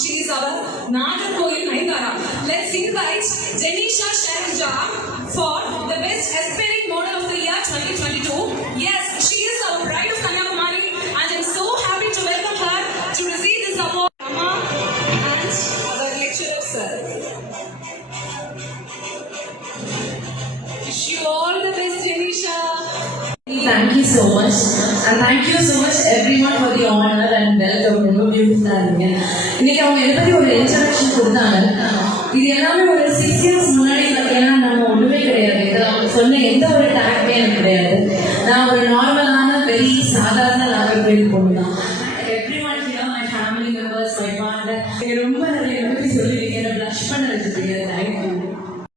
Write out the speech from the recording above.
She is our Nagarkoil Nayanthara. Let's invite Janisha Shailja for the best aspiring model of the year 2022. Yes, she is our bride of Kanyakumari and I'm so happy to welcome her to receive this award. Rama and our lecturer sir. Wish you all the best, Janisha. Thank you so much, and thank you so much everyone for the honor and welcome. ரொம்ப பியூட்டிஃபுல்லா இருந்தீங்க. இன்னைக்கு அவங்க என்ன பத்தி ஒரு இன்ட்ரோடக்ஷன் கொடுத்தாங்க. இது எல்லாமே ஒரு 6 years முன்னாடி பார்த்தீங்கன்னா நம்ம ஒண்ணுமே கிடையாது. இது அவங்க சொன்ன எந்த ஒரு டேக்மே எனக்கு கிடையாது. நான் ஒரு நார்மலான வெரி சாதாரண நாகர்கோவில் பொண்ணு தான்.